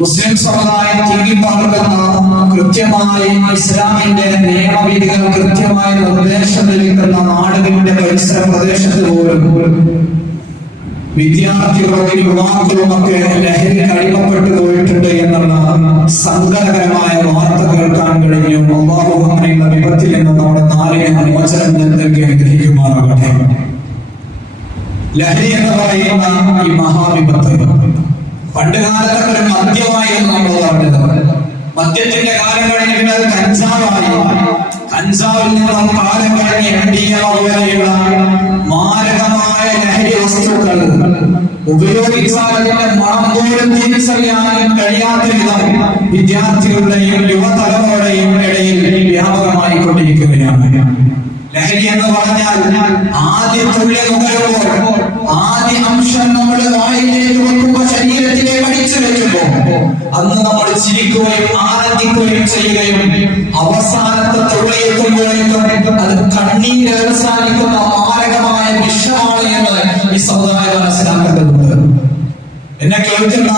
മുസ്ലിം സമുദായം തിങ്ങിപ്പാർക്കുന്ന കൃത്യമായി ഇസ്ലാമിന്റെ നിയമവിധികൾ കൃത്യമായി നിർദ്ദേശം ലഭിക്കുന്ന നാടുകളുടെ പരിസര പ്രദേശത്ത് പോലും വിദ്യാർത്ഥികളും യുവാക്കളും ഒക്കെ ലഹരി അടിമപ്പെട്ടു പോയിട്ടുണ്ട് എന്നുള്ള സങ്കടകരമായ വാർത്ത കേൾക്കാൻ കഴിഞ്ഞു. അല്ലാഹു അങ്ങനെയുള്ള വിപത്തിൽ നിന്ന് നമ്മുടെ നാടിനെ മോചനം നൽകി അനുഗ്രഹിക്കുമാറാകട്ടെ. ലഹരി എന്ന് പറയുന്ന ഈ മഹാവിപത്ത് പണ്ട് കാലത്തൊക്കെ ഒരു മദ്യമായിരുന്നു നമ്മൾ പറഞ്ഞത്. മദ്യത്തിന്റെ കാലം കഴിഞ്ഞ് പിന്നെ അത് കഞ്ചാവായി. കഞ്ചാവിൽ നിന്നും കാലം കഴിഞ്ഞ് MDMA പോലെയുള്ള മാരകമായ ലഹരി വസ്തുക്കൾ ഉപയോഗിച്ചാൽ അതിന്റെ മണം പോലും തിരിച്ചറിയാൻ കഴിയാത്ത വിധം വിദ്യാർത്ഥികളുടെയും യുവതലമുറയുടെയും ഇടയിൽ വ്യാപകമായി കൊണ്ടിരിക്കുകയാണ്. ലഹരി എന്ന് പറഞ്ഞാൽ ആദ്യ തുള്ളി നുകരുമ്പോൾ, ആദ്യ അംശം നമ്മൾ വായിലേക്ക് വെക്കുമ്പോൾ, ശരീരത്തിലേക്ക് അടിച്ചു വെക്കുമ്പോൾ അന്ന് നമ്മൾ ചിരിക്കുകയും ആനന്ദിക്കുകയും ചെയ്യുകയും അവസാനത്തെ തുള്ളിയെത്തുമ്പോഴേക്കും അത് കണ്ണീര് അവസാനിക്കുന്ന മാരകമായ വിഷമാണ് എന്ന് ഈ സമുദായം മനസ്സിലാക്കേണ്ടതുണ്ട്. എന്നെ കേൾക്കുന്ന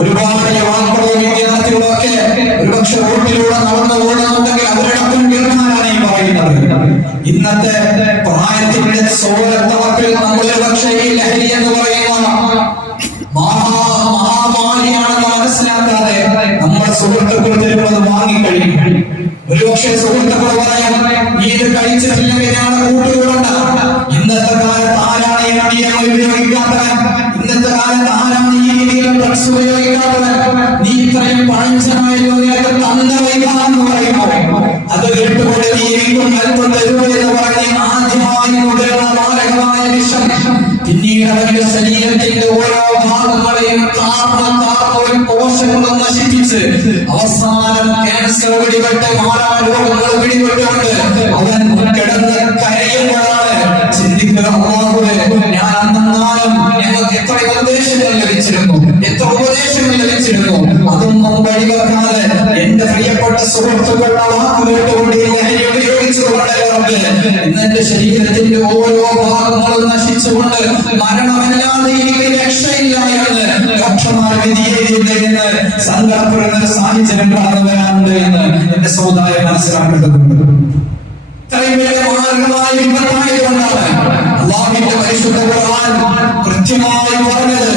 ഒരുപാട് യുവാക്കളോ വിദ്യാർത്ഥികളോ ഒക്കെ ഒരുപക്ഷെ റോഡിലൂടെ നടന്നു പോകുന്നുണ്ടെങ്കിൽ അവരോടൊപ്പം കേൾക്കാനാണ് ഈ പറയുന്നത്. ഇന്നത്തെ പ്രായത്തിന്റെ സോലത്തവക്കിൽ നമ്മൾ പക്ഷേ ഈ ലഹരി എന്ന് പറയുന്ന മഹാമാരിയാണെന്ന് മനസ്സിലാക്കാതെ നമ്മുടെ സുഹൃത്തുക്കൾ തരുന്നത് വാങ്ങിക്കഴിയും. ഒരുപക്ഷെ സുഹൃത്തുക്കൾ പറയാം, നീ ഇത് കഴിച്ചിട്ടില്ലെങ്കിൽ ഞങ്ങളെ കൂട്ടുകൂടണ്ട. ഇന്നത്തെ കാലത്ത് ആരാണ് MDMA ഉപയോഗിക്കാത്തവൻ? ഇന്നത്തെ കാലത്ത് ആരാണ് ഈ രീതിയിൽ ഡ്രഗ്സ് ഉപയോഗിക്കാത്തവൻ? നീ ഇത്രയും പഴഞ്ചനായല്ലോ, നിനക്ക് തന്ത വൈകാന്ന് പറയുമോ? അത് കേട്ടുകൊണ്ട് നീ എനിക്കും അല്പം തരുമോ എന്ന് പറഞ്ഞ് ആദ്യമായി മുതിർന്ന മാരകമായ വിഷം പിന്നീട് അവരുടെ ശരീരത്തിന്റെ ഓരോ ഭാഗങ്ങളെയും കാർന്ന് കോശങ്ങളും നശിപ്പിച്ച് അവസാനം ക്യാൻസർ പിടിപെട്ട് മാറാരോഗങ്ങൾ പിടിപെട്ടുകൊണ്ട് അവൻ കിടന്ന് കരയുമ്പോഴാണ് ചിന്തിക്കുക, ഞാൻ അന്നാലും ഞങ്ങൾക്ക് എത്ര നിർദ്ദേശങ്ങൾ ലഭിച്ചിരുന്നു, എത്ര ഉപദേശങ്ങൾ ലഭിച്ചിരുന്നു, അതൊന്നും വഴിവെക്കാതെ എന്റെ പ്രിയപ്പെട്ട സുഹൃത്തുക്കളുടെ വാക്ക് കേട്ടുകൊണ്ട് ലഹരി ഉപയോഗിച്ചുകൊണ്ട് എന്റെ ശരീരത്തിന്റെ ഓരോ ഭാഗങ്ങളും നശിച്ചുകൊണ്ട് മരണമല്ലാതെ എനിക്ക് രക്ഷയില്ല എന്ന് ഡോക്ടർമാർ വിധിയെഴുതിയെന്ന് സങ്കടപ്പെടുന്ന ഒരു സാഹചര്യം കടന്നു വരാനുണ്ട് എന്ന് എന്റെ സമുദായം മനസ്സിലാക്കേണ്ടതുണ്ട്. ഇത്രയും വലിയ മാർഗമായ വിപത്തായതുകൊണ്ടാണ് അല്ലാഹുവിന്റെ പരിശുദ്ധ ഖുർആൻ കൃത്യമായി പറഞ്ഞത്,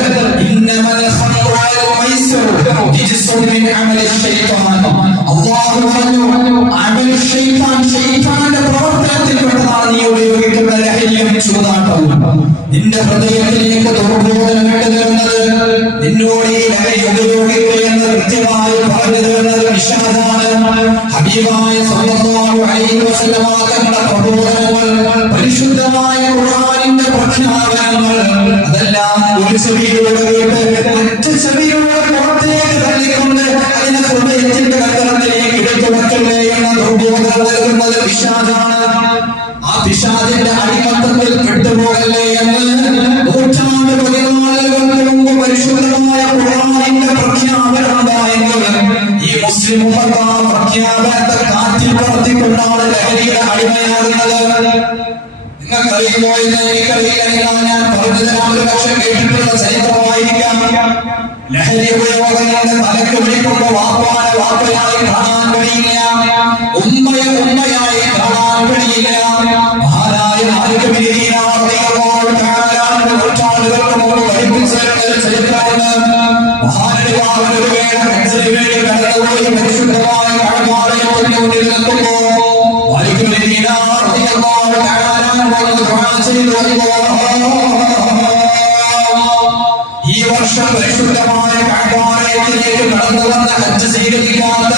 ഇന്നമൽ ഖംറു വൽ മൈസിറു രിജ്സുൻ മിൻ അമലി ശൈത്താൻ. അല്ലാഹു പറഞ്ഞു, അമലു ശൈത്താൻ, ശൈത്താന്റെ പ്രവർത്തനത്തിൽപ്പെട്ടതാണ് നീ ഉപയോഗിക്കുന്ന ലഹരിയും ചൂതാട്ടവും. നിന്റെ ഹൃദയത്തിലേക്ക് ദുർബോധനം ഇട്ടുതരുന്നത്, നിന്നോട് ഈ ലഹരി ഉപയോഗിക്കുകയെന്ന് കൃത്യമായി പറഞ്ഞു തരുന്നത് നിഷാദാണ്. ഹബീബായ സല്ലല്ലാഹു അലൈഹി വസല്ലം തങ്ങളുടെ പ്രബോധനങ്ങൾ, പരിശുദ്ധമായ ഖുർആനിന്റെ പ്രഖ്യാപനങ്ങൾ, അതെല്ലാം ഒരു ചെവിയിലൂടെ കേട്ട് മറ്റു ചെവിയിലൂടെ പുറത്തേക്ക് തള്ളിക്കൊണ്ട് അതിനെ ഹൃദയത്തിന്റെ കത്തറത്തിലേക്ക് എടുത്തു വെക്കല്ലേ എന്ന ദുർബോധനം നൽകുന്നത് പിശാചാണ്. ആ പിശാചിന്റെ അടിമത്തത്തിൽ പെട്ടുപോകല്ലേ എന്ന് നൂറ്റാണ്ട് 14 മുമ്പ് പരിശുദ്ധമായ ഖുർആനിന്റെ പ്രഖ്യാപനം ഉണ്ടായെങ്കിൽ ഈ മുസ്ലിം ഉമ്മത്ത് ആ പ്രഖ്യാപനത്തെ കാറ്റിൽ പറത്തിക്കൊണ്ടാണ് ലഹരിയുടെ അടിമയാകുന്നത്. നിങ്ങൾക്കറിയുമോ എന്ന് എനിക്കറിയില്ല, ഞാൻ പറഞ്ഞു തരാൻ ഒരു പക്ഷെ കേട്ടിട്ടുള്ള ചരിത്രമായിരിക്കാം. ലഹരി ഉപയോഗം കൊണ്ട് തലക്ക് പിടിക്കുമ്പോൾ വാപ്പാനെ വാപ്പയായി കാണാൻ കഴിയില്ല, ഉമ്മയെ ഉമ്മയായി കാണാൻ കഴിയില്ല. മഹാനായ മാലിക് ബിൻ ദീനാർ റളിയല്ലാഹു തആല നൂറ്റാണ്ടുകൾക്ക് മുമ്പ് പഠിപ്പിച്ച ഒരു ചരിത്രമുണ്ട്. മഹാനടിവാഹന ഒരു വേള ഹജ്ജിന് വേണ്ടി കടന്നുപോയി പരിശുദ്ധമായ കഅബയുടെ മുന്നിൽ നിൽക്കുമ്പോൾ മാലിക് ബിൻ ദീനാർ റളിയല്ലാഹു തആല ദുആ ചെയ്തു, ഈ വർഷം പരിശുദ്ധമായ കഅബയിലേക്ക് കടന്നു വന്ന ഹജ്ജ് ചെയ്തിരിക്കാത്ത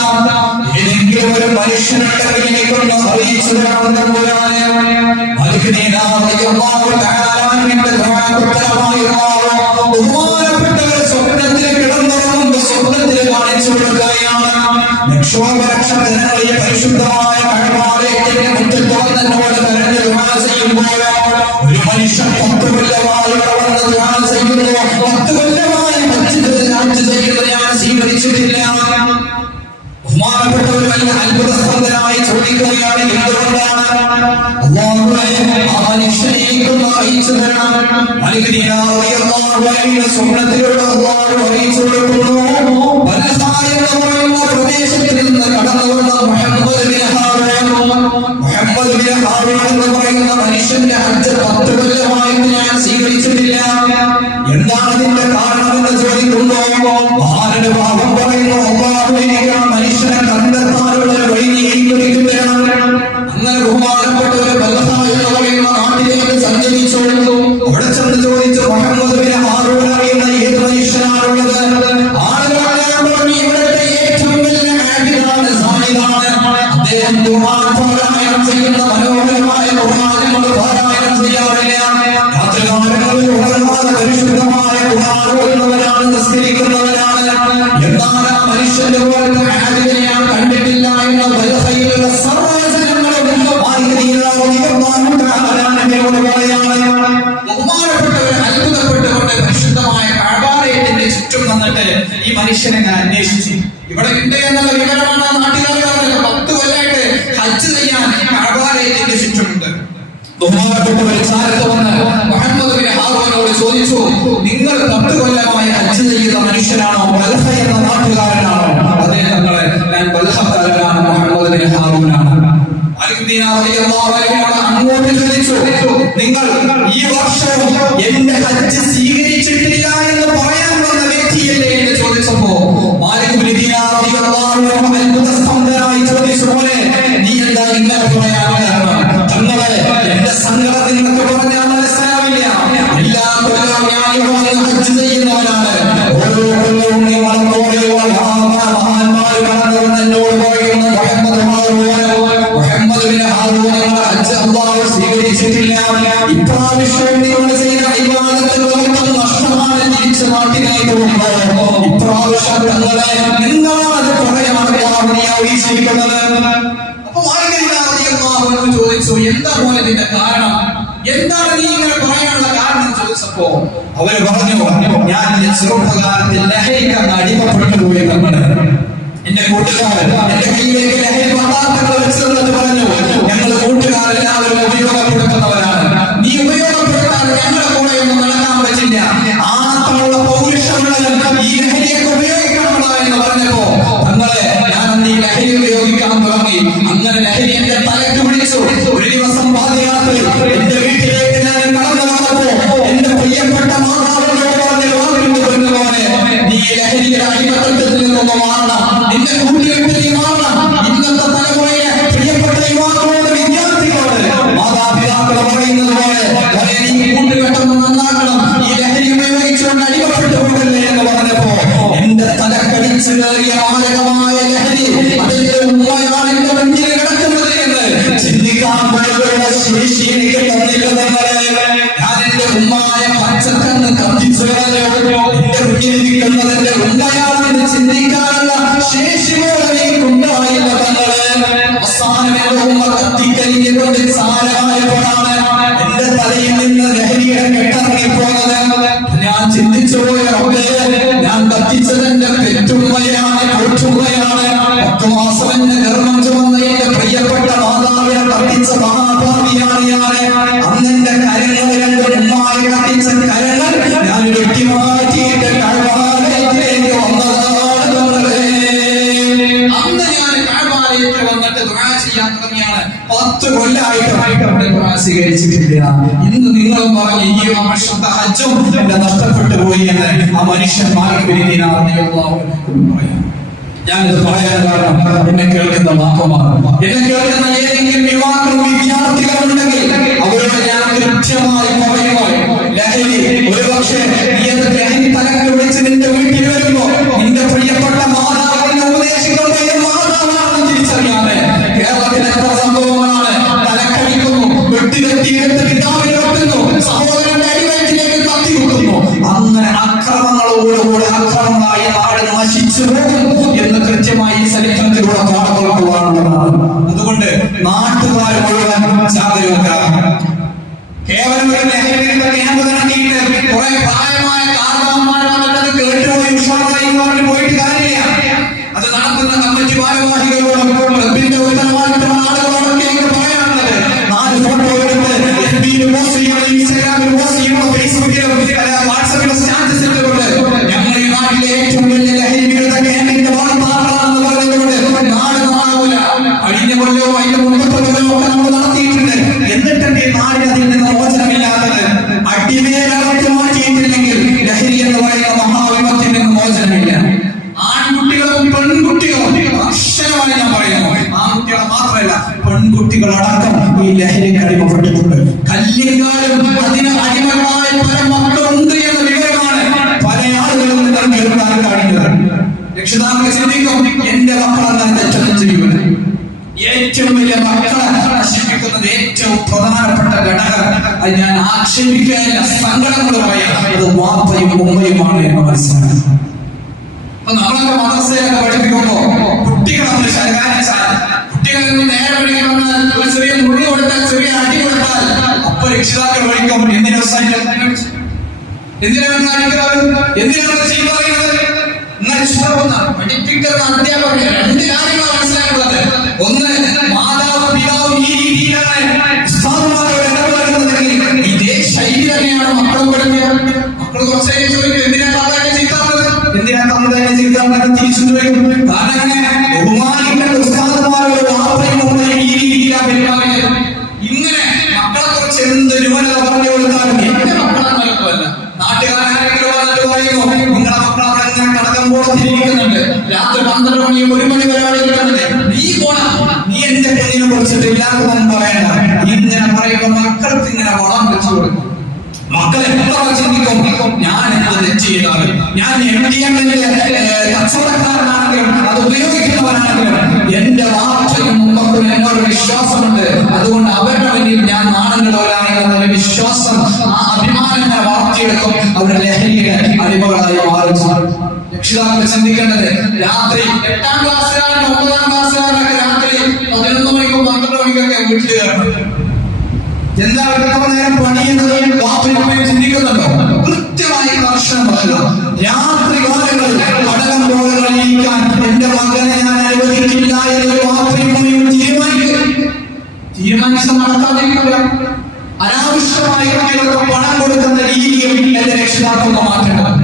ഏതെങ്കിലും ഒരു മനുഷ്യനുണ്ടെങ്കിൽ എനിക്കൊന്ന് അറിയിച്ചു തരണമെന്ന് പോരാണ്. മാലിക് ദീനാർ റളിയല്ലാഹു തആലയുടെ ദുആക്ക് ഉത്തരമായിരുന്നു. ബഹുമാനപ്പെട്ടവർ സ്വപ്നത്തിൽ കിടന്നുറങ്ങുമ്പോൾ സ്വപ്നത്തിൽ കാണിച്ചു കൊടുക്കുകയാണ്, ലക്ഷോപലക്ഷം ജനങ്ങളെ പരിശുദ്ധമായ കഅബയിലേക്ക് മുന്നിൽ തുറന്നോട് കരഞ്ഞ് ദുആ ചെയ്യുമ്പോൾ ഒരു മനുഷ്യൻ 10 കൊല്ലമായി കടന്ന് ദുആ ചെയ്യുന്നു, 10 കൊല്ലമായി ഹജ്ജ് ചെയ്യുന്നത് ഞാൻ സ്വീകരിച്ചിട്ടില്ല. ബഹുമാനപ്പെട്ടവർ വലിയ അത്ഭുതസ്പന്ദനായി ചോദിക്കുകയാണ്, എന്തുകൊണ്ടാണ്? അല്ലാഹുവേ, ആ മനുഷ്യനേക്കും അറിയിച്ചു തരണം. മാലിക് ദീനാർ റളിയല്ലാഹു അൻഹു സ്വപ്നത്തിലൂടെ അല്ലാഹു അറിയിച്ചു കൊടുക്കുന്നു, വല്ല കൊടുക്കുമ്പോ ആരുടെ ഭാഗം പറയുന്നു അല്ലാഹുവിനെ മനുഷ്യനെ കണ്ടെത്താനുള്ള ഒരു വഴി നീക്കി തരണം. അങ്ങനെ ബഹുമാനപ്പെട്ട ഒരു ബലഹായുള്ള പറയുന്ന നാട്ടിലേക്ക് സഞ്ചരിച്ചു. അവിടെ ചെന്ന് ചോദിച്ചു മുഹമ്മദ് ബിൻ ഹാറൂൻ അറിയുന്ന ഏത് മനുഷ്യനാണുള്ളത്? ആളുകളെല്ലാം പറഞ്ഞു ഇവിടുത്തെ ഏറ്റവും വലിയ ആബിദാണ്, സാലിഹാണ്. അദ്ദേഹം ഖുർആൻ പാരായണം ചെയ്യുന്ന മനോഹരമായ ഖുർആനുകൾ പാരായണം ചെയ്യാറില്ല. രാത്രികാലങ്ങളിൽ ഉണർന്നാതെ പരിശുദ്ധമായ ഖുർആൻ ഓതുന്നവരാണ്, നിസ്കരിക്കുന്നവരാണ്. എന്നാൽ ആ മനുഷ്യന്റെ പോലത്തെ ആബിദിനെ ഞാൻ കണ്ടിട്ടില്ല എന്ന ബലഹയിലുള്ള സർവ്വജനങ്ങളും ബഹുമാനപ്പെട്ടവർ അത്ഭുതപ്പെട്ടുകൊണ്ട് പരിശുദ്ധമായ കഅബാലയത്തിന്റെ ചുറ്റും വന്നിട്ട് ഈ മനുഷ്യനെ ഞാൻ അന്വേഷിച്ചു. ഇവിടെ ഉണ്ട് എന്നുള്ള വിവരമാണ് നാട്ടുകാരുടെ 10 കൊല്ലമായിട്ട് ഹജ്ജ് ചെയ്യാൻ കഅബാലയത്തിന്റെ ചുറ്റുമുണ്ട്. ബഹുമാനപ്പെട്ടവർ ചാരത്ത് വന്ന് മുഹമ്മദ് ബിൻ ഹാറൂനോട് ചോദിച്ചു, നിങ്ങൾ 10 കൊല്ലമായി ഹജ്ജ് ചെയ്യുന്ന മനുഷ്യനാണോ? ബൽഹ എന്ന നാട്ടുകാരനാണോ? അതേ തങ്ങളെ, ഞാൻ ബൽഹക്കാരനാണ്, മുഹമ്മദ് ബിൻ ഹാറൂനാണ്. അങ്ങോട്ട് ചോദിച്ചു, നിങ്ങൾ ഈ വർഷം എന്റെ ഹജ്ജ് സ്വീകരിച്ചിട്ടില്ല എന്ന് പറയാൻ വന്ന വ്യക്തിയല്ലേ എന്ന് ചോദിച്ചപ്പോ അത്ഭുതസ്തംഭനായി ചോദിച്ചു, പോലെ നീ എന്താ ഇങ്ങനെ പറയാൻ കാരണം? തങ്ങളെ, എന്റെ സങ്കടം നിങ്ങൾക്ക് പറഞ്ഞാൽ മനസ്സിലാവില്ല. എല്ലാ കൊല്ലവും ഞാൻ ഇവിടെ ഹജ്ജ് ചെയ്യുന്നവനാണ്. ഓരോ കൊല്ലവും മഹാന്മാർ കടന്നു എന്നോട് പറയുന്ന മുഹമ്മദ് ബിൻ ഹാറൂൻ ഹജ്ജ് അല്ലാഹു സ്വീകരിച്ചിട്ടില്ല. ഇപ്രാവശ്യം നിങ്ങൾ ചെയ്ത ഇബാദത്തുകളൊക്കെ നഷ്ടമാണ്. തിരിച്ചു നാട്ടിലേക്ക് പോകുമ്പോ ഇപ്രാവശ്യം തങ്ങളെ നിങ്ങളത് പറയാൻ അല്ലാഹുവിനെ ആവശ്യിക്കുന്നത്. അപ്പൊ ചോദിച്ചു, എന്താ പോലെ ഇതിന്റെ കാരണം? എന്താണ് നീ ഇങ്ങനെ പറയാനുള്ള കാരണം ചോദിച്ചപ്പോ അവര് പറഞ്ഞു, ഞാൻ ചെറുപ്പകാലത്തിൽ ലഹരിക്ക് അടിമപ്പെട്ടു പോയി. തങ്ങള്, എന്റെ കൂട്ടുകാരൻ എന്റെ കയ്യിലേക്ക് ലഹരി പദാർത്ഥങ്ങൾ വെച്ചതെന്ന് പറഞ്ഞു. ഞങ്ങൾ കൂട്ടുകാരെല്ലാവരും ഉപയോഗപ്പെടുത്തുന്നവരാണ്. നീ ഉപയോഗപ്പെടുത്താൻ ഞങ്ങളുടെ കൂടെ ഒന്നും നടക്കാൻ പറ്റില്ല. ആത്മമുള്ള പൗരുഷമുള്ളവൻ ഈ ലഹരിയൊക്കെ ഉപയോഗിക്കണമെന്ന് എന്ന് പറഞ്ഞപ്പോ തങ്ങളെ, ഞാൻ ഈ ലഹരി ഉപയോഗിക്കാൻ തുടങ്ങി. അങ്ങനെ ലഹരി എന്റെ തലക്ക് പിടിച്ചു. ഒരു ദിവസം പാതിരാത്രി എന്റെ വീട്ടിലേക്ക് ഞാൻ കടന്നു വന്നപ്പോ എന്റെ പ്രിയപ്പെട്ട മാതാവിനോട് പറഞ്ഞു, പോലെ നീ ലഹരിയുടെ അടിമത്തത്തിൽ നിന്നൊന്ന് മാറണം, നിന്റെ കൂട്ടുകെട്ടിൽ നീ മാറണം. ഇന്നത്തെ തലമുറയിലെ പ്രിയപ്പെട്ട യുവാക്കളോട്, വിദ്യാർത്ഥികളോട് മാതാപിതാക്കൾ പറയുന്നത് പോലെ നീ കൂട്ടുകെട്ടൊന്ന് നന്നാക്കണം, ഈ ലഹരി ഉപയോഗിച്ചുകൊണ്ട് അടിമപ്പെട്ടു പോകല്ലേ എന്ന് പറഞ്ഞപ്പോ എന്റെ തലക്കടിച്ചു കയറിയ മാരകമായ ലഹരി അതിന്റെ ഉമ്മയാണ് എന്റെ മുന്നിൽ കിടക്കുന്നത് എന്ന് ചിന്തിക്കാൻ പോലുള്ള ശേഷി എനിക്ക് തന്നില്ല. ഞാൻ എന്റെ ഉമ്മായ പച്ചക്കന്ന് കത്തിച്ചു കളഞ്ഞു. എന്റെ മുന്നിലിരിക്കുന്നതിന്റെ ഉമ്മയാണെന്ന് ചിന്തിക്കാനുള്ള ശേഷി പോലും എനിക്കുണ്ടായില്ല. തങ്ങളെ, അവസാനം എന്റെ ഉമ്മ കത്തിക്കരിഞ്ഞുകൊണ്ട് സാരമായപ്പോഴാണ് എന്റെ തലയിൽ നിന്ന് ലഹരിയുടെ കെട്ടിറങ്ങിപ്പോകുന്നത്. ഞാൻ ചിന്തിച്ചു പോയ റബ്ബേ, ഞാൻ കത്തിച്ചത് എന്റെ പെറ്റുമ്മയാണ്, കൊച്ചുമ്മയാണ്. 10 മാസം എന്നെ ഗർഭം ചുമന്ന എന്റെ പ്രിയപ്പെട്ട മാതാവിനെ കത്തിച്ച മഹാഭാവിയാണ് ഞാൻ. അന്നെന്റെ കരങ്ങൾ, എന്റെ ഉമ്മായി കത്തിച്ച കരങ്ങൾ ഞാൻ വെട്ടിമാറ്റിയിട്ട് കഅബാലയത്തിലേക്ക് വന്നതാണ്. അന്ന് ഞാൻ കഅബാലയത്തിൽ വന്നിട്ട് ദുആ ചെയ്യാൻ തുടങ്ങിയാണ്. 10 കൊല്ലമായിട്ട് ദുആ സ്വീകരിച്ചിട്ടില്ല. ഇന്ന് നിങ്ങൾ പറഞ്ഞ ഈ വർഷത്തെ ഹജ്ജും എന്റെ നഷ്ടപ്പെട്ടു പോയി എന്ന് ആ മനുഷ്യൻ മാലിക് ബിൻ ദീനാർ റളിയല്ലാഹു അൻഹു പറയാം. ഞാനിത് പറയാൻ കാരണം എന്നെ കേൾക്കുന്ന മാപ്പമാണ്. എന്നെ കേൾക്കുന്ന ഏതെങ്കിലും യുവാക്കളും വിദ്യാർത്ഥികളുണ്ടെങ്കിൽ അവരോട് ഞാൻ കൃത്യമായി പറയുമോ, ലഹരി ഒരു പക്ഷേ ലഹരി തലക്ക് വിളിച്ച് നിന്റെ വീട്ടിൽ വരുമ്പോ നിന്റെ പ്രിയപ്പെട്ട മാതാവിനെ ഉപദേശിക്കുന്നത് മാതാവാണെന്ന് തിരിച്ചറിയാതെ കേരളത്തിലെ എത്ര സംഭവങ്ങളാണ്. തലക്കടിക്കുന്നു, വെട്ടിയെടുത്ത് പിതാവിനെ വെട്ടുന്നു, സഹോദരന്റെ അടിവയറ്റിലേക്ക് കത്തി കുത്തുന്നു. അങ്ങനെ അക്രമങ്ങളോടുകൂടെ അക്രമമായി നാട് നശിച്ചു പോകും എന്ന് കൃത്യമായി ചരിത്രത്തിലൂടെ കാണപ്പെടുവാനുള്ളതാണ്. അതുകൊണ്ട് നാട്ടുകാർ മുഴുവൻ ജാഗരൂകരാണ്. കേവലം ഒരു ലഹരിയുടെ ക്യാമ്പ് നടത്തിയിട്ട് കുറെ പ്രായമായ കാരണവന്മാർ വന്നിട്ടത് കേട്ടുപോയി ഉഷാറായി പോയിട്ട് കാര്യമില്ല. അത് നടത്തുന്ന കമ്മിറ്റി ഭാരവാഹികളോടും ക്ലബിന്റെ ഉത്തരവാദിത്തമുള്ള ആളുകളോടൊക്കെ പറയാനുള്ളത്, 4 ഫോട്ടോ എടുത്ത് FB-യിൽ പോസ്റ്റ് ചെയ്യണം, ഇൻസ്റ്റാഗ്രാമിൽ പോസ്റ്റ് ചെയ്യണം, ഫേസ്ബുക്കിലും വാട്സാപ്പിലും സ്റ്റാറ്റസ് ഇട്ടുകൊണ്ട് ഞങ്ങൾ ഈ നാട്ടിലെ ഏറ്റവും വലിയ ലഹരി വിരുദ്ധ ക്യാമ്പിന്റെ വാർത്താക്കളാണെന്ന് പറഞ്ഞുകൊണ്ട് നാട് കാണൂല. കഴിഞ്ഞ കൊല്ലവും അതിന്റെ മുമ്പത്തെ കൊല്ലവും ഒക്കെ നമ്മൾ നടത്തിയിട്ടുണ്ട്. എന്നിട്ടെന്റെ നാടിന് അതിൽ നിന്ന് മോചനമില്ലാത്തത്. അടിമേലകത്ത് മാറ്റിയിട്ടില്ലെങ്കിൽ ലഹരി എന്ന് പറയുന്ന മഹാവിപത്തിൽ നിന്ന് ഈ ലഹരിക്ക് അടിമപ്പെട്ടിട്ടുണ്ട്. കല്ലിങ്കാലും അതിന് അടിമകളായ പല മക്കളുണ്ട് എന്ന വിവരമാണ് പല ആളുകളും കേൾക്കാൻ കാണിക്കുന്നത്. രക്ഷിതാക്കൾ ചിന്തിക്കും, എന്റെ മക്കളെന്നാൽ തെറ്റൊന്നും ചെയ്യുന്നത്. ഏറ്റവും വലിയ മക്കളെ നശിപ്പിക്കുന്നത് ഏറ്റവും പ്രധാനപ്പെട്ട ഘടകം, അത് ഞാൻ ആക്ഷേപിക്കാനില്ല, സങ്കടങ്ങൾ പറയാം, അത് വാപ്പയും ഉമ്മയുമാണ് എന്ന് മനസ്സിലാക്കുക. അപ്പൊ നമ്മളൊക്കെ മദ്രസയിലൊക്കെ പഠിപ്പിക്കുമ്പോ കുട്ടികളെ കുട്ടികളിൽ നിന്ന് നേരെ പഠിക്കണമെന്നാൽ ഒരു ചെറിയ മുറി കൊടുത്താൽ, ചെറിയ അടി കൊടുത്താൽ അപ്പൊ രക്ഷിതാക്കൾ പഠിക്കും, എന്തിനാണ് ചെയ്തു പറയുന്നത്? പഠിപ്പിക്കുന്ന അധ്യാപകർ രണ്ട് കാര്യങ്ങളാണ് മനസ്സിലാക്കുന്നത്. ഒന്ന്, മാതാവ് പിതാവ് ഈ രീതിയിലാണ് ഉസ്താദുമാരോട് ഇടപെടുന്നതെങ്കിൽ ഇതേ ശൈലി തന്നെയാണ് മക്കളും പഠിക്കുന്നത്. മക്കൾ കുറച്ചേ ചോദിക്കും, എന്തിനാണ് താങ്കളുടെ ചീത്താറുള്ളത്, എന്തിനാണ് താങ്കളുടെ ചീത്താറുള്ളത് തിരിച്ചു ചോദിക്കും. കാരണം ബഹുമാനിക്കേണ്ട ഉസ്താദുമാരോട് വാപ്പയും ഉമ്മയും ഈ രീതിയിലാണ് പെരുമാറിയത്. ഇങ്ങനെ മക്കളെ കുറിച്ച് എന്ത് ന്യൂനത പറഞ്ഞു കൊടുത്താലും എന്റെ മക്കളെന്ന് എളുപ്പമല്ല. നാട്ടുകാരെങ്കിലും വന്നിട്ട് പറയുന്നു, നിങ്ങളെ മക്കൾ അവിടെ ഇങ്ങനെ കടകമ്പോളത്തിലിരിക്കുന്നുണ്ട്, രാത്രി 12 മണി 1 മണി വരെ ഇരിക്കുന്നുണ്ട്, നീ പോണം, നീ എന്റെ കുഞ്ഞിനെ കുറിച്ചിട്ട് ഇല്ലാത്തതൊന്നും പറയണ്ട. ഇങ്ങനെ പറയുമ്പോ മക്കൾക്ക് ഇങ്ങനെ വളം വെച്ചു കൊടുക്കും. മക്കളെ എത്ര ചിന്തിക്കും, ഞാൻ എന്ത് ചെയ്താലും, ഞാൻ MDMന്റെ കച്ചവടക്കാരനാണെങ്കിലും അത് ഉപയോഗിക്കുന്നവരാണെങ്കിലും എന്റെ വാർത്തയും മക്കളും എന്നൊരു വിശ്വാസമുണ്ട്. അതുകൊണ്ട് അവരുടെ മുന്നിൽ ഞാൻ നാണങ്ങളോരാണ് എന്നൊരു വിശ്വാസം, ആ അഭിമാനങ്ങളെ വളർത്തിയെടുക്കും. അവരുടെ ലഹരിയുടെ അടിമകളായി മാറും. രക്ഷിതാക്കൾ ചിന്തിക്കേണ്ടത്, രാത്രി 8ാം ക്ലാസ്സുകാരനും 9ാം ക്ലാസ്സുകാരനൊക്കെ രാത്രി 11 മണിക്കും 12 മണിക്കൊക്കെ വീട്ടിൽ കയറണം. എന്താ നേരം പണിയുന്നത്? വാപ്പയും ചിന്തിക്കുന്നുണ്ടോ? കൃത്യമായി കർശനം പറയുക, രാത്രി കാലങ്ങളിൽ പഠനം രോഗങ്ങളിരിക്കാൻ എന്റെ മകനെ ഞാൻ അനുവദിക്കില്ല എന്നൊരു വാപ്പയും തീരുമാനിച്ച് നടത്താതിരിക്കുക. അനാവശ്യമായി കുട്ടികൾക്ക് പണം കൊടുക്കുന്ന രീതിയും എന്റെ രക്ഷിതാക്കളൊക്കെ മാറ്റണം.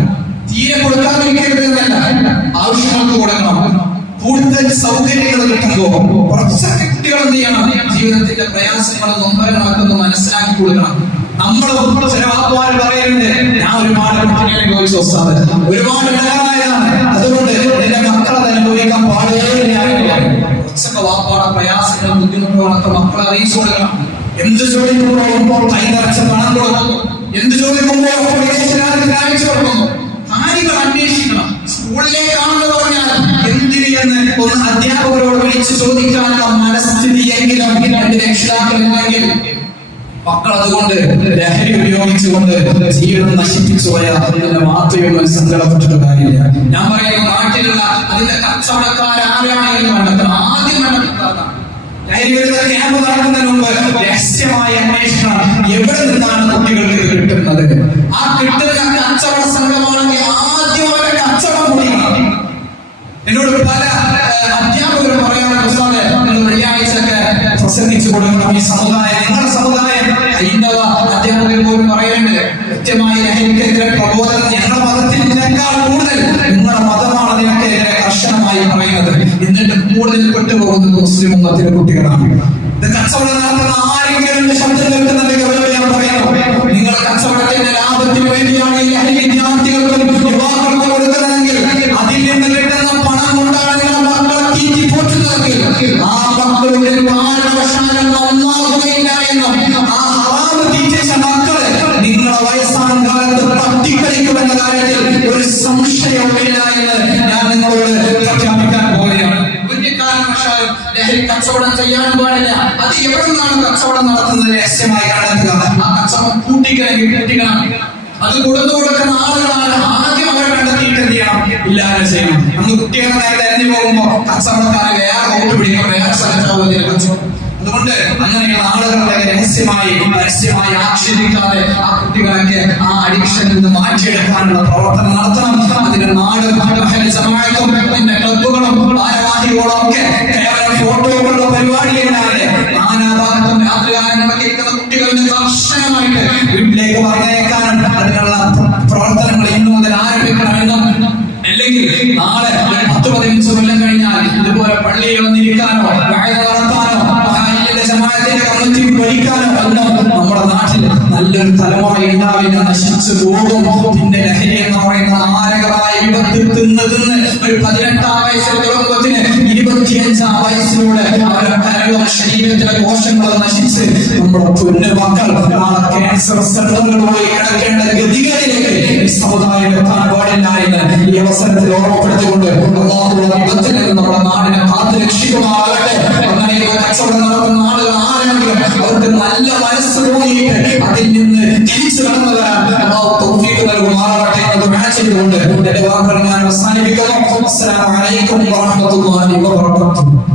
തീരെ കൊടുക്കാതിരിക്കരുത് എന്നല്ല, ആവശ്യങ്ങൾക്ക് കൊടുക്കണം. കൂടുതൽ സൗകര്യങ്ങൾ കിട്ടുമ്പോൾ കുറച്ചൊക്കെ കുട്ടികൾ എന്ത് ചെയ്യണം, ജീവിതത്തിന്റെ പ്രയാസങ്ങളും നൊമ്പരങ്ങളൊക്കെ മനസ്സിലാക്കി കൊടുക്കണം. നമ്മളും ചില വാക്കുമാർ പറയുന്നുണ്ട്, ഞാൻ ഒരുപാട് കുട്ടികളെ അനുഭവിച്ചു വസ്താവ്, ഒരുപാട് ഇടങ്ങളായതാണ്, അതുകൊണ്ട് എന്റെ മക്കളത് അനുഭവിക്കാൻ പാടില്ല. കുറച്ചൊക്കെ വാപ്പാടെ പ്രയാസങ്ങളും ബുദ്ധിമുട്ടുകളൊക്കെ മക്കളെ അറിയിച്ചു കൊടുക്കണം. എന്ത് ചോദിക്കുമ്പോൾ കൈ നിറച്ച പണം കൊടുക്കുന്നു, എന്ത് ചോദിക്കുമ്പോൾ കാണിച്ചു കൊടുക്കുന്നു. കാര്യങ്ങൾ അന്വേഷിക്കണം. സ്കൂളിലേക്കാണെന്ന് പറഞ്ഞാൽ എന്തിന് എന്ന് ഒന്ന് അധ്യാപകരോട് വിളിച്ച് ചോദിക്കാനുള്ള മനസ്ഥിതി എങ്കിലും എന്റെ രക്ഷിതാക്കളുണ്ടെങ്കിൽ മക്കൾ അതുകൊണ്ട് ലഹരി ഉപയോഗിച്ചുകൊണ്ട് ജീവിതം നശിപ്പിച്ചു പോയാൽ അതിന്റെ മാത്രമേ സങ്കടപ്പെട്ടിട്ട് കാര്യമില്ല. ഞാൻ പറയുന്ന നാട്ടിലുള്ള അതിന്റെ കച്ചവടക്കാരാരാണ് എന്ന് കണ്ടെത്തണം. ആദ്യം കണ്ടെത്താം. ലഹരികളുടെ ക്യാമ്പ് നടക്കുന്നതിന് മുമ്പ് രഹസ്യമായ അന്വേഷണം, എവിടെ നിന്നാണ് കുട്ടികൾക്ക് ഇത് കിട്ടുന്നത്? ആ കിട്ടുന്ന കച്ചവട സംഘമാണെങ്കിൽ ആദ്യം അവരുടെ കച്ചവടം കൂടിയാണ്. എന്നോട് പല അധ്യാപകരും പറയാറുണ്ട്, വെള്ളിയാഴ്ചയൊക്കെ പ്രസംഗിച്ചു കൊടുക്കണം. ഈ സമുദായം, നിങ്ങളുടെ സമുദായം ഹൈന്ദവ അധ്യാപകർ പോലും പറയുന്നുണ്ട്, കൃത്യമായി ലഹരിക്കെതിരെ പ്രബോധനം ഞങ്ങളുടെ മതത്തിനേക്കാൾ കൂടുതൽ നിങ്ങളുടെ മതമാണ് അതിനൊക്കെതിരെ കർശനമായി പറയുന്നത്. എന്നിട്ട് കൂടുതൽ പെട്ടുപോകുന്നത് മുസ്ലിം മതത്തിലെ കുട്ടികളാണ്. ഇത് കച്ചവടം നടത്തുന്ന ആരെങ്കിലും ശബ്ദം കേൾക്കുന്നുണ്ട് ഞാൻ പറയുന്നു, നിങ്ങളുടെ കച്ചവടത്തിന്റെ ലാഭത്തിന് വേണ്ടിയാണ് ഈ ലഹരി വിദ്യാർത്ഥികൾക്കും യുവാക്കൾക്കും കൊടുക്കുന്നതെങ്കിൽ അതിൽ നിന്ന് കിട്ടുന്ന പണം കൊണ്ടാണ് നിങ്ങളുടെ മക്കളെ തീറ്റി പോറ്റുന്നതെങ്കിൽ ആ മക്കളുടെ കാരണവശാലും നന്നാകുകയില്ല എന്നും ആ ഹറാമ് തീറ്റിച്ച മക്കള് നിങ്ങളുടെ വയസ്സാം കാലത്ത് തട്ടിക്കളിക്കുമെന്ന കാര്യത്തിൽ ഒരു സംശയവുമില്ല എന്ന് ഞാൻ നിങ്ങളോട് പ്രഖ്യാപിക്കാൻ പോവുകയാണ്. ഒരു കാരണവശാലും ലഹരി കച്ചവടം ചെയ്യാൻ പാടില്ല. അത് എവിടെ നിന്നാണ് കച്ചവടം നടത്തുന്നത് രഹസ്യമായി കണ്ടെത്തുക. ആ കച്ചവടം കൂട്ടിക്കണം. അത് കൊടുക്കുന്ന ആളുകളാണ് ആദ്യം അവരെ കണ്ടെത്തിയിട്ട് എന്ത് ചെയ്യണം, ഇല്ലാതെ ചെയ്യണം. അന്ന് കുട്ടികളെ നേരെ തെരഞ്ഞു പോകുമ്പോ കച്ചവടക്കാരെ വേറെ വോട്ട് പിടിക്കും, വേറെ സ്ഥലത്താവുന്നതിന് കച്ചവടം. അതുകൊണ്ട് അങ്ങനെയുള്ള ആളുകളെ രഹസ്യമായി പരസ്യമായി ആക്ഷേപിക്കാതെ ആ കുട്ടികളൊക്കെ ആ അഡിക്ഷനിൽ നിന്ന് മാറ്റിയെടുക്കാനുള്ള പ്രവർത്തനം നടത്തണം. അതിന് നാടും ജമാഅത്തും പിന്നെ ക്ലബ്ബുകളും ഭാരവാഹികളും ഒക്കെ കേവലം ഫോട്ടോകളുടെ പരിപാടിയില്ലാതെ നാനാഭാഗത്തും രാത്രികാലങ്ങളൊക്കെ ഇരിക്കുന്ന കുട്ടികളുടെ കർശനമായിട്ട് വീട്ടിലേക്ക് പറഞ്ഞേക്കാനും അതിനുള്ള പ്രവർത്തനങ്ങൾ ഇന്നു മുതൽ ആരംഭിക്കണമെന്നും, അല്ലെങ്കിൽ നാളെ 10-15 കൊല്ലം കഴിഞ്ഞാൽ ഇതുപോലെ പള്ളിയിൽ വന്നിരിക്കാനോ നടത്താനോ ജമാഅത്തിന്റെ കമ്മിറ്റി ഭരിക്കാനോ ഒന്നും നമ്മുടെ നാട്ടിൽ നല്ലൊരു തലമുറ ഉണ്ടാവില്ല, നശിച്ചു പോകും. പിന്നെ ലഹരി എന്ന് പറയുന്ന മാരകമായ വിപത്ത് തിന്ന് ഒരു 18-ാം വയസ്സിൽ കുടുംബത്തിന് 25-ാം വയസ്സിലൂടെ അവരുടെ കരളും ശരീരത്തിലെ കോശങ്ങളും നശിച്ച് നമ്മുടെ പൊന്നു മക്കൾ ക്യാൻസർ സെന്ററുകളുമായി കിടക്കേണ്ട ഗതികളിലേക്ക് ഈ സമുദായം എത്താൻ പാടില്ല എന്ന് ഈ അവസരത്തിൽ ഓർമ്മപ്പെടുത്തിക്കൊണ്ട് വിപത്തിൽ നിന്ന് നമ്മുടെ നാടിനെ കാത്തു രക്ഷിക്കുമാകട്ടെ. അങ്ങനെ കച്ചവടം നടത്തുന്ന ആളുകൾ ആരെങ്കിലും അവർക്ക് നല്ല മനസ്സ് തോന്നിയിട്ട് അതിൽ നിന്ന് തിരിച്ചു കടന്നു വരാൻ തൗഫീഖ് നൽകുമാറാകട്ടെ എന്ന് ദുആ ചെയ്തുകൊണ്ട് എന്റെ വാക്കുകൾ ഞാൻ അവസാനിപ്പിക്കുന്നു. അസ്സലാമു അലൈക്കും വറഹ്മത്തുള്ളാഹി വബറകാതുഹു.